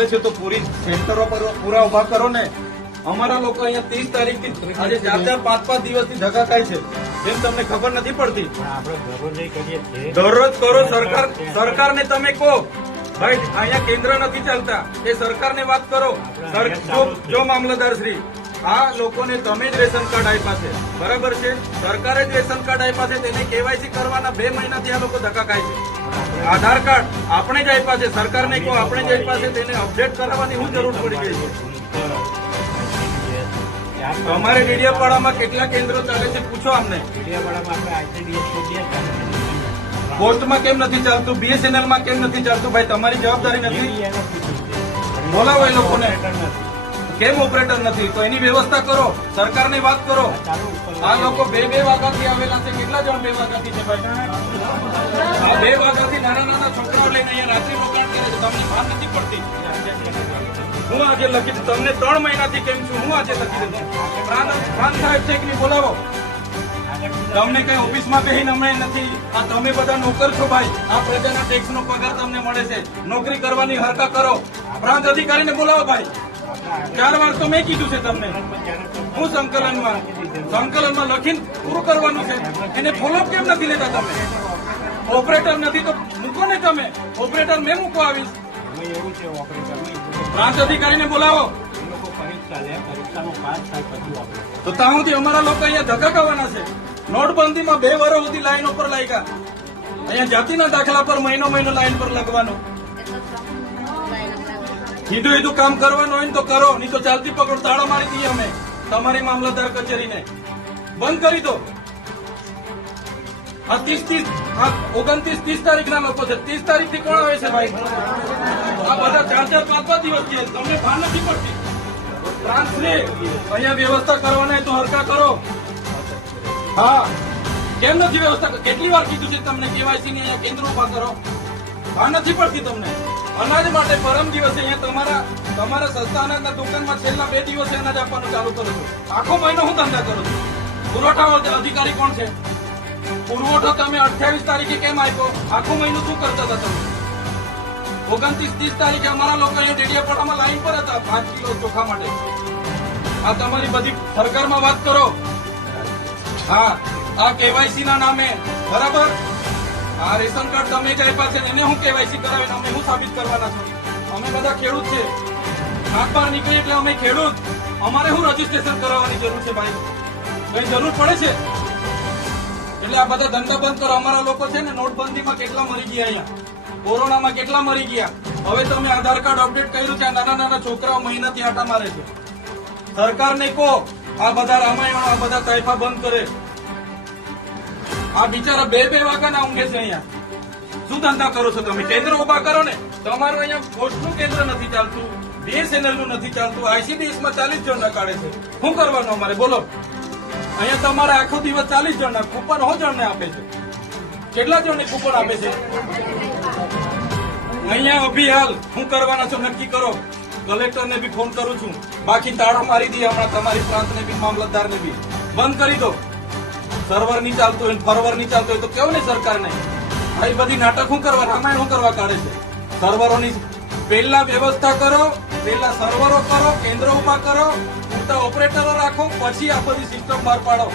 બોલે છે તો પૂરી સેન્ટરો પર પૂરા ઊભા કરો ને. અમારા લોકો અહીંયા ત્રીસ તારીખથી આજે ચાર ચાર પાંચ પાંચ દિવસથી ધગા થાય છે. એમ તમને ખબર નથી પડતી. દરરોજ કરો સરકાર, સરકારને તમે કહો. ભાઈ, અહીંયા કેન્દ્ર નથી ચાલતા. એ સરકારને વાત કરો. જો મામલતદાર શ્રી આ લોકોને તમે જ રેશન કાર્ડ આપ્યા છે. બરાબર છે? સરકારે જ રેશન કાર્ડ આપ્યા છે. તેને કેવાયસી કરવાના બે મહિનાથી આ લોકો ધક્કા ખાય છે. આધાર કાર્ડ આપણે જ આપ્યા છે. સરકારને કહો આપણે જ આપ્યા છે. તેને અપડેટ કરાવવાની શું જરૂર પડી ગઈ છે. તમારે ડીડીયાપાડામાં કેટલા કેન્દ્રો ચાલે છે? પૂછો અમને. પોસ્ટમાં કેમ નથી ચાલતું? બીએસએનએલમાં કેમ નથી ચાલતું? ભાઈ તમારી જવાબદારી નથી? બોલાવો એ લોકોને. કેમ ઓપરેટર નથી? તો એની વ્યવસ્થા કરો, સરકારને વાત કરો. આ લોકો બે બે વાગ્યાથી આવેલા છે. કેટલા જણ બે વાગ્યાથી છે ભાઈ? આ બે વાગ્યાથી નાના નાના છોકરાઓ લઈને અહીંયા રાત્રિ રોકાણ કરે છે. તમને ભાન નથી પડતી. હું આજે લખી દઉં. તમને ત્રણ મહિનાથી કેમ છું? હું આજે લખી દઉં. પ્રાંત સાહેબ છે કે બોલાવો. તમને કઈ ઓફિસમાં બેહીને અમે નથી. આ તમે બધા નોકર છો ભાઈ. આ પ્રજાના ટેક્સ નો પગાર તમને મળે છે. નોકરી કરવાની હરકા કરો. પ્રાંત અધિકારીને બોલાવો ભાઈ. ચાર વાર તો મેં કીધું છે તમને. હું સંકલનમાં સંકલનમાં લખીને પૂરું કરવાનું છે. એને ફોલોઅપ કેમ નથી લેતા તમે? ઓપરેટર નથી તો મૂકો ને તમે. ઓપરેટર મેં મૂકો આવીશ. પ્રાંત અધિકારીને બોલાવો. તો ત્યાં સુધી અમારા લોકો અહીંયા ધક્કા ખાવાના છે. નોટબંધીમાં બે વર્ષ સુધી લાઈન ઉપર લાગ્યા. અહીંયા જાતિના દાખલા પર મહિનો મહિનો લાઈન પર લગવાનો. કીધું સીધું કામ કરવાનું હોય ને તો કરો, નહીં તો ચાલતી પકડ, તાળો મારી દઈએ અમે. તમારી મામલતદાર કચેરીને. બંધ કરી દો. આ ત્રીસ ત્રીસ ઓગણત્રીસ ત્રીસ તારીખના લોકો છે. ત્રીસ તારીખથી કોણ આવે છે ભાઈ? આ બધા ચાર ચાર પાંચ પાંચ દિવસ છે. તમને ભાન નથી પડતી? ટ્રાન્સલે અહીંયા વ્યવસ્થા કરવાના તો હરકા કરો. હા. કેમ નથી વ્યવસ્થા? કેટલી વાર કીધું છે તમને? કેવાયસી ની અહીંયા કેન્દ્ર ઊભા કરો. ભાન નથી પડતી તમને. અનાજ માટે પરમ દિવસે અહીંયા તમારા તમારા સસ્તા અનાજના દુકાનમાં છેલ્લા બે દિવસે અનાજ આપવાનું ચાલુ કરું છું. આખો મહિનો હું ધંધા કરું છું. પુરવઠા અધિકારી કોણ છે? પુરવઠો તમે અઠ્યાવીસ તારીખે કેમ આપ્યો? આખો મહિનો શું કરતા હતા તમે? ઓગણત્રીસ ત્રીસ તારીખે અમારા લોકો અહીંયા ડેડિયાપાડામાં લાઈન પર હતા, પાંચ કિલો ચોખા માટે. આ તમારી બધી સરકારમાં વાત કરો. હા, આ કેવાયસી ના નામે. બરાબર? આ રેશન કાર્ડ તમે જ આપ્યા છે એને હું કેવાયસી કરાવીને અમે હું સાબિત કરવાના છો? અમે બધા ખેડૂત છે. હાથ બહાર નીકળી એટલે અમે ખેડૂત. અમારે શું રજીસ્ટ્રેશન કરાવવાની જરૂર છે ભાઈ? કઈ જરૂર પડે છે? એટલે આ બધા ધંધા બંધ કરો. અમારા લોકો છે ને નોટબંધીમાં કેટલા મરી ગયા અહીંયા? કોરોનામાં કેટલા મરી ગયા? હવે તમે આધાર કાર્ડ અપડેટ કર્યું છે. નાના નાના છોકરાઓ મહિનાથી આટા મારે છે. સરકારને કહો, આ બધા રામાયણ, આ બધા તાઇફા બંધ કરે. આ બિચારા બે બે વાગ્યાના ઊંઘે છે અહીંયા. શું ધંધા કરો છો તમે? કેન્દ્ર ઊભા કરો ને. તમારું અહીંયા પોસ્ટનું કેન્દ્ર નથી ચાલતું બીએસએનએલનું નથી ચાલતું. આઈસીડીએસમાં ચાલીસ જણ કાઢે છે. શું કરવાનું અમારે? બોલો. અહીંયા તમારે આખો દિવસ ચાલીસ જણના કૂપન હો જણને આપે છે? કેટલા જણને કૂપન આપે છે? અહીંયા અભી હાલ શું કરવાના છો? નક્કી કરો. કલેક્ટરને બી ફોન કરું છું. બાકી તાળો મારી દઈએ હમણાં તમારી પ્રાંતને બી, મામલતદારને બી. બંધ કરી દો. સર્વર નહીં ચાલતું હોય ફરવર નહીં ચાલતું હોય તો કેવું ને સરકારને? ભાઈ બધી નાટક શું કરવા, રામાયણ શું કરવા કાઢે છે? સર્વરોની પહેલા વ્યવસ્થા કરો, પહેલા સર્વરો કરો કેન્દ્ર ઊભા કરો, પૂરતા ઓપરેટરો રાખો, પછી આ બધી સિસ્ટમ બહાર પાડો.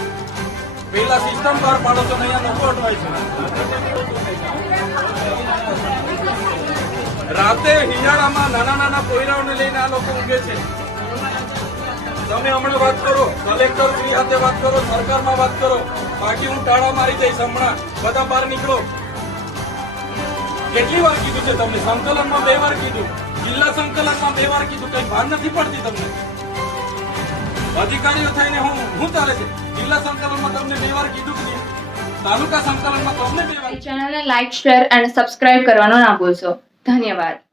પહેલા સિસ્ટમ બહાર પાડો તો અહીંયા લોકો અટવાય છે. રાતે હિયાળામાં નાના નાના પોયરાઓને લઈને આ લોકો ઊંઘે છે. તમે હમણાં વાત કરો, કલેક્ટર શ્રી સાથે વાત કરો, સરકારમાં વાત કરો. બાકી હું ટાળા મારી જઈશ હમણાં. બધા બહાર નીકળો. કેટલી વાર કીધું છે તમને? સંકલનમાં બે વાર કીધું. જિલ્લા સંકલનમાં બે વાર કીધું. કઈ ભાન નથી પડતી તમને? અધિકારીઓ થઈને હું હું ચાલે છે? જિલ્લા સંકલનમાં તમને બે વાર કીધું કે તાલુકા તાલુકા સંકલનમાં તમને બે વાર ચેનલને લાઈક શેર અને સબસ્ક્રાઇબ કરવાનો ના ભૂલશો. ધન્યવાદ.